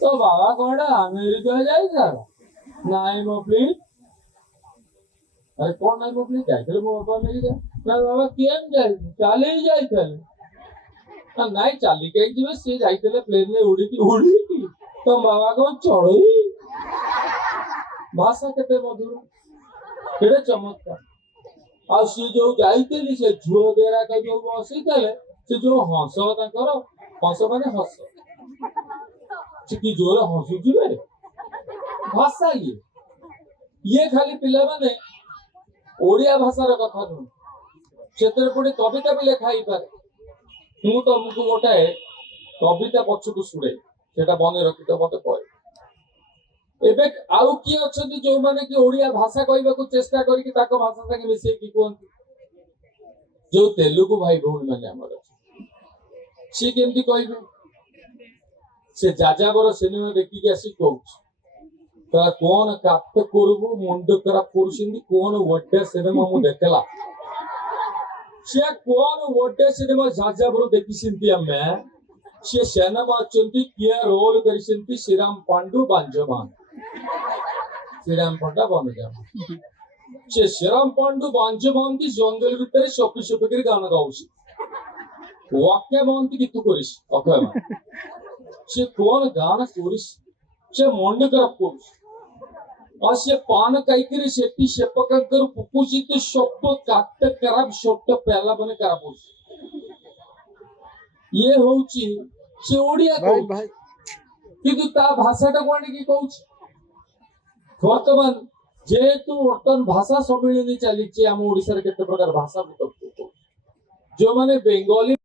तो बाबा कौन अमेरिका जाए नाई मो प्लीज अरे कौन नाई मो प्लीज जाए मो बाबा अमेरिका ना बाबा केम जाए चली जाए नाई चली कहीं जी सी जाते प्लेन में उड़ी तो बाबा को चढ़ई भाषा केते मधुर केड़े चमत्कार आ सी जो जाइतेली से झुओ गेरा का जो बसी तले से जो हंस ताकर हंस माने हंस कि जोर हंसुची बे भाषा ये खाली पिला माने ओडिया भाषार कथा नु क्षेत्र पुणी कविता भी लेखा ही पारे मु तुमको गोटाए कविता पछकु सुड़े सेटा बने रखि तो मते कय एबे आउ की अछंती जो माने कि ओडिया भाषा कहबा को चेष्टा करी कि ताको भाषा संगे मिसे की कोंती जो तेलुगु भाई भौणी माने हमर सी केमती कहबे से जाजाबर सिनेमा देखि के आसी कहूछ ता कोन काट करबो मुंड खराब करसिंदी कोन वड्डे सिनेमा मु देखला से कोन वड्डे सिनेमा जाजाबर देखिसिंती हमें से सिनेमा अछंती किया रोल करिसिंती श्रीराम पांडु बांजमान श्रीराम पंडा बांजमान से श्रीराम पांडु बांजमान की जंगल भीतर शपी शपी गाना गाउसी वाक्य मानती कि तू करिस अखय से कोन गाना करिस से मुंड खराब करिस और से पान काईकरी शेट्टी शेपकर पुपुची तो शब्द काट खराब शब्द पहला बने खराब ये होची से ओडिया कहू किंतु ता भाषाटा कोन की कहूछ वर्तमान जेहेतु वर्तमान भाषा सम्मिलन चली आम ओडिसा केते प्रकार भाषा जो माने बेंगली